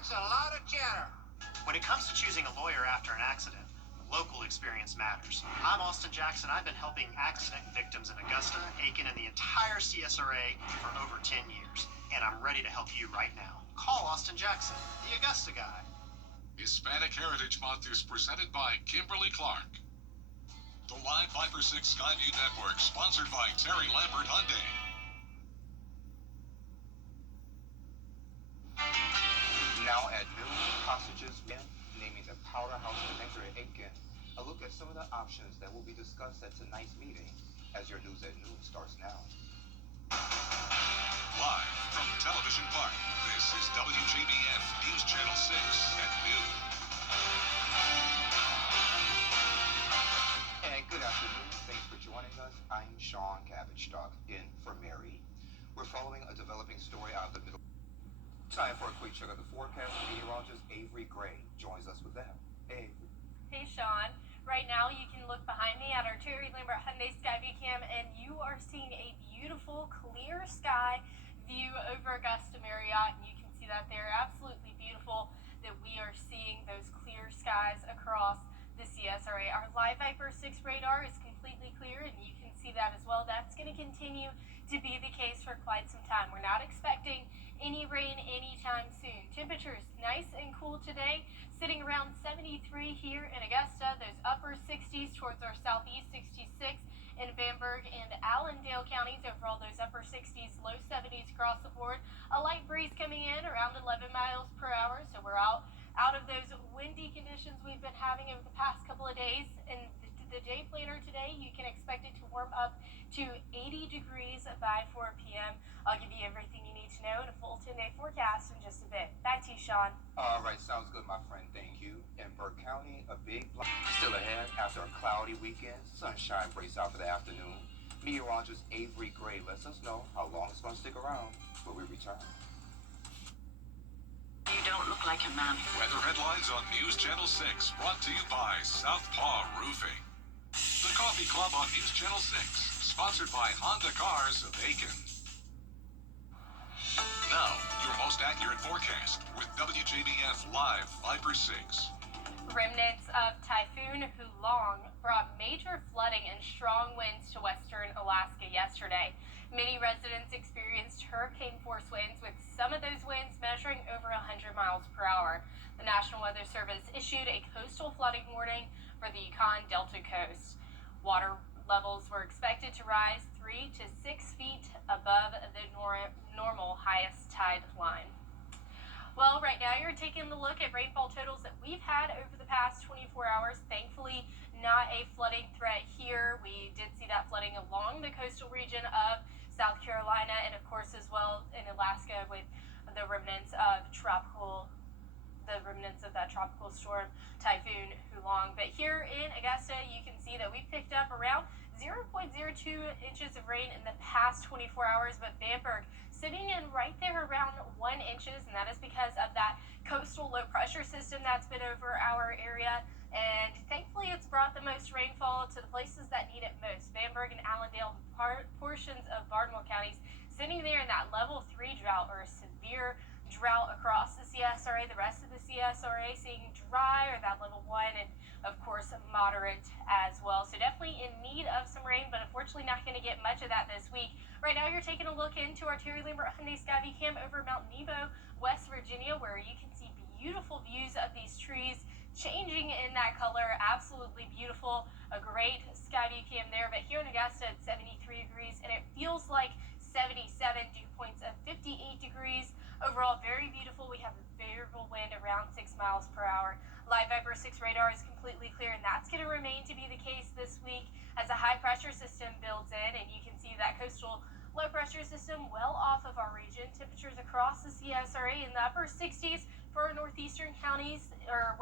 That's a lot of chatter. When it comes to choosing a lawyer after an accident, local experience matters. I'm Austin Jackson. I've been helping accident victims in Augusta, Aiken, and the entire CSRA for over 10 years. And I'm ready to help you right now. Call Austin Jackson, the Augusta guy. Hispanic Heritage Month is presented by Kimberly Clark. The Live Viper 6 Skyview Network, sponsored by Terry Lambert Hyundai. Now at noon, hostages naming the powerhouse connector at Aiken. A look at some of the options that will be discussed at tonight's meeting as your News at Noon starts now. Live from Television Park, this is WJBF News Channel 6 at noon. And good afternoon. Thanks for joining us. I'm Sean Cabbage-Stock in for Mary. We're following a developing story out of the middle. Time for a quick check of the forecast. Meteorologist Avery Gray joins us with that. Avery. Hey, Sean. Right now, you can look behind me at our Terry Lambert Hyundai Skyview Cam, and you are seeing a beautiful, clear sky view over Augusta Marriott, and you can see that there. Absolutely beautiful that we are seeing those clear skies across the CSRA. Our Live Viper 6 radar is completely clear, and you can see that as well. That's going to continue to be the case for quite some time. We're not expecting any rain anytime soon. Temperatures nice and cool today, sitting around 73 here in Augusta. Those upper 60s towards our southeast, 66 in Bamberg and Allendale counties. Overall, those upper 60s, low 70s across the board. A light breeze coming in around 11 miles per hour, so we're out of those windy conditions we've been having over the past couple of days. And the day planner today, you can expect it to warm up to 80 degrees by 4 p.m. I'll give you everything you need to know in a full 10-day forecast in just a bit. Back to you, Sean. All right, sounds good, my friend. Thank you. In Burke County, a big block still ahead after a cloudy weekend. Sunshine breaks out for the afternoon. Meteorologist Avery Gray lets us know how long it's going to stick around when we return. You don't look like a man. Weather headlines on News Channel 6, brought to you by Southpaw Roofing. The Coffee Club on News Channel 6, sponsored by Honda Cars of Aiken. Now, your most accurate forecast with WJBF Live Viper 6. Remnants of Typhoon Hulong brought major flooding and strong winds to western Alaska yesterday. Many residents experienced hurricane-force winds, with some of those winds measuring over 100 miles per hour. The National Weather Service issued a coastal flooding warning for the Yukon Delta coast. Water levels were expected to rise 3 to 6 feet above the normal highest tide line. Well, right now you're taking a look at rainfall totals that we've had over the past 24 hours. Thankfully, not a flooding threat here. We did see that flooding along the coastal region of South Carolina, and of course as well in Alaska with the remnants of that tropical storm Typhoon Hulong. But here in Augusta, you can see that we picked up around 0.02 inches of rain in the past 24 hours, but Bamberg sitting in right there around 1 inches, and that is because of that coastal low pressure system that's been over our area. And thankfully, it's brought the most rainfall to the places that need it most. Bamberg and Allendale, portions of Barnwell counties, sitting there in that level 3 drought, or severe drought across the CSRA. The rest of the CSRA seeing dry or that level 1, and of course moderate as well. So definitely in need of some rain, but unfortunately not going to get much of that this week. Right now you're taking a look into our Terry Lambert Hyundai Skyview Cam over Mount Nebo, West Virginia, where you can see beautiful views of these trees changing in that color. Absolutely beautiful. A great Skyview Cam there. But here in Augusta, it's 73 degrees, and it feels like 77, dew points of 58 degrees. Overall, very beautiful. We have a favorable wind around 6 miles per hour. Live Viper 6 radar is completely clear, and that's going to remain to be the case this week as a high pressure system builds in, and you can see that coastal low pressure system well off of our region. Temperatures across the CSRA in the upper 60s for northeastern counties, or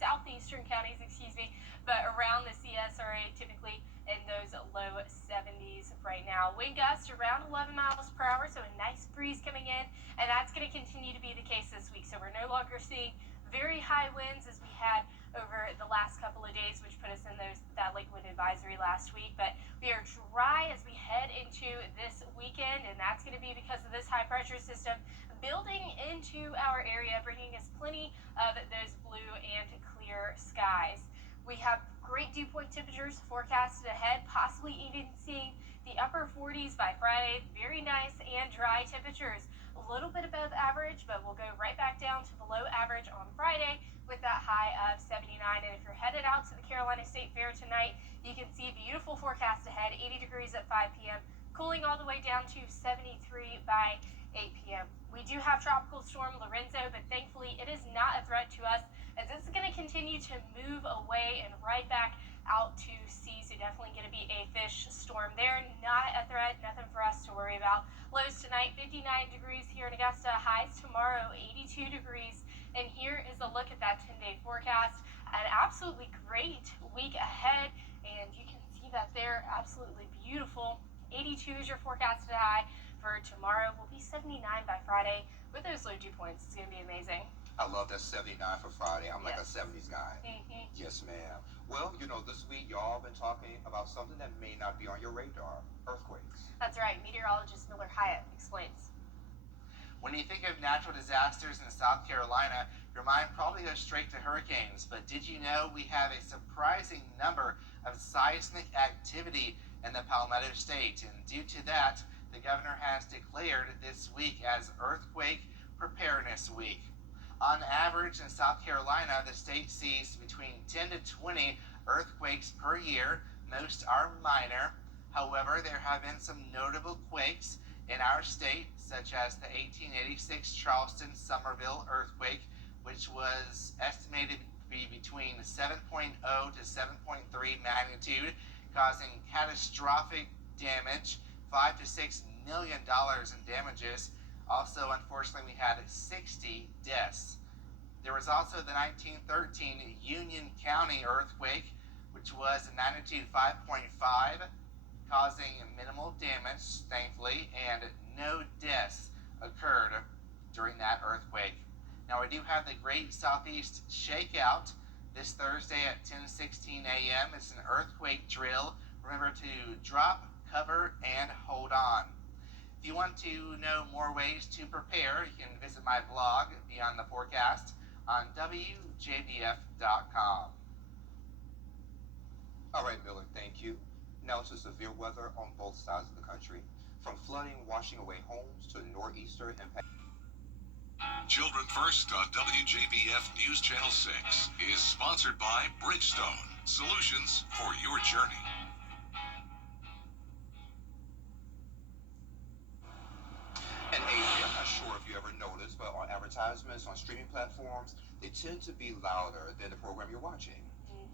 southeastern counties, excuse me, but around the CSRA typically in those low 70s right now. Wind gusts around 11 miles per hour, so a nice breeze coming in, and that's going to continue to be the case this week. So we're no longer seeing very high winds as we had over the last couple of days, which put us in that lake wind advisory last week. But we are dry as we head into this weekend, and that's going to be because of this high pressure system building into our area, bringing us plenty of those blue and clear skies. We have great dew point temperatures forecasted ahead, possibly even seeing the upper 40s by Friday. Very nice and dry temperatures. A little bit above average, but we'll go right back down to below average on Friday with that high of 79. And if you're headed out to the Carolina State Fair tonight, you can see a beautiful forecast ahead, 80 degrees at 5 p.m., cooling all the way down to 73 by 8 p.m. We do have Tropical Storm Lorenzo, but thankfully it is not a threat to us, as it's going to continue to move away and right back out to sea. So definitely going to be a fish storm there. Not a threat, nothing for us to worry about. Lows tonight, 59 degrees here in Augusta. Highs tomorrow, 82 degrees. And here is a look at that 10-day forecast. An absolutely great week ahead, and you can see that there. Absolutely beautiful. 82 is your forecasted high. For tomorrow will be 79 by Friday with those low dew points. It's going to be amazing. I love that 79 for Friday. I'm like a Yes. 70s guy. Yes, ma'am. Well, this week y'all been talking about something that may not be on your radar: earthquakes. That's right. Meteorologist Miller Hyatt explains. When you think of natural disasters in South Carolina, your mind probably goes straight to hurricanes. But did you know we have a surprising number of seismic activity in the Palmetto State? And due to that, the governor has declared this week as Earthquake Preparedness Week. On average in South Carolina, the state sees between 10 to 20 earthquakes per year. Most are minor. However, there have been some notable quakes in our state, such as the 1886 Charleston Summerville earthquake, which was estimated to be between 7.0 to 7.3 magnitude, causing catastrophic damage, $5 to $6 million in damages. Also, unfortunately, we had 60 deaths. There was also the 1913 Union County earthquake, which was a magnitude 5.5, causing minimal damage, thankfully, and no deaths occurred during that earthquake. Now, we do have the Great Southeast Shakeout this Thursday at 10:16 a.m. It's an earthquake drill. Remember to drop, cover, and hold on. If you want to know more ways to prepare, you can visit my blog, Beyond the Forecast, on WJBF.com. All right, Miller, thank you. Now to severe weather on both sides of the country, from flooding washing away homes to nor'easter impact. Children First on WJBF News Channel 6 is sponsored by Bridgestone, solutions for your journey. And AJ, I'm not sure if you ever noticed, but on advertisements on streaming platforms, they tend to be louder than the program you're watching.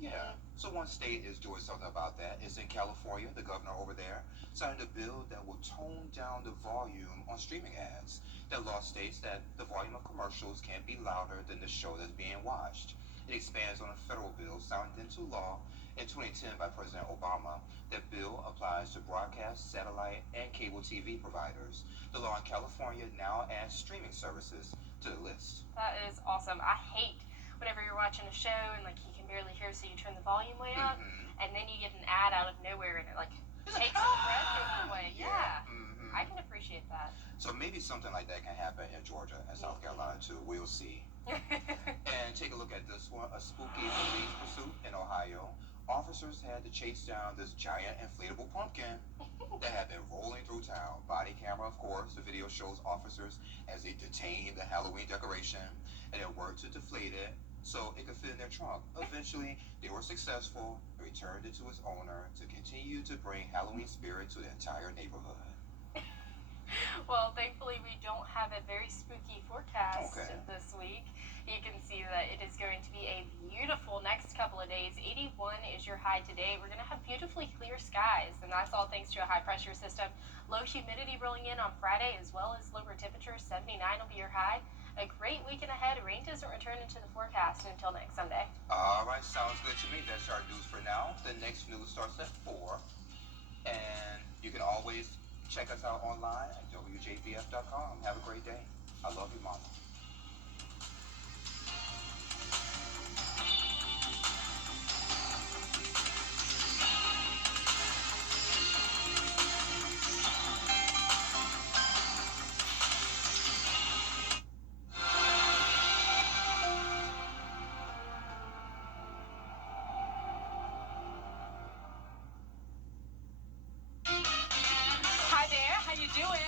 Yeah. So one state is doing something about that. It's in California. The governor over there signed a bill that will tone down the volume on streaming ads. The law states that the volume of commercials can't be louder than the show that's being watched. It expands on a federal bill signed into law in 2010 by President Obama. That bill applies to broadcast, satellite, and cable TV providers. The law in California now adds streaming services to the list. That is awesome. I hate whenever you're watching a show and like you can barely hear, so you turn the volume way up, and then you get an ad out of nowhere and it like takes the breath away. Yeah. I can appreciate that. So maybe something like that can happen in Georgia and South Carolina too. We'll see. And take a look at this one, a spooky police pursuit in Ohio. Officers had to chase down this giant inflatable pumpkin that had been rolling through town. Body camera, of course. The video shows officers as they detain the Halloween decoration and then worked to deflate it so it could fit in their trunk. Eventually, they were successful and returned it to its owner to continue to bring Halloween spirit to the entire neighborhood. Well, thankfully, we don't have a very spooky forecast this week. You can see that it is going to be a beautiful next couple of days. 81 is your high today. We're going to have beautifully clear skies, and that's all thanks to a high pressure system. Low humidity rolling in on Friday, as well as lower temperatures. 79 will be your high. A great weekend ahead. Rain doesn't return into the forecast until next Sunday. All right, sounds good to me. That's our news for now. The next news starts at 4. And you can always check us out online at WJBF.com. Have a great day.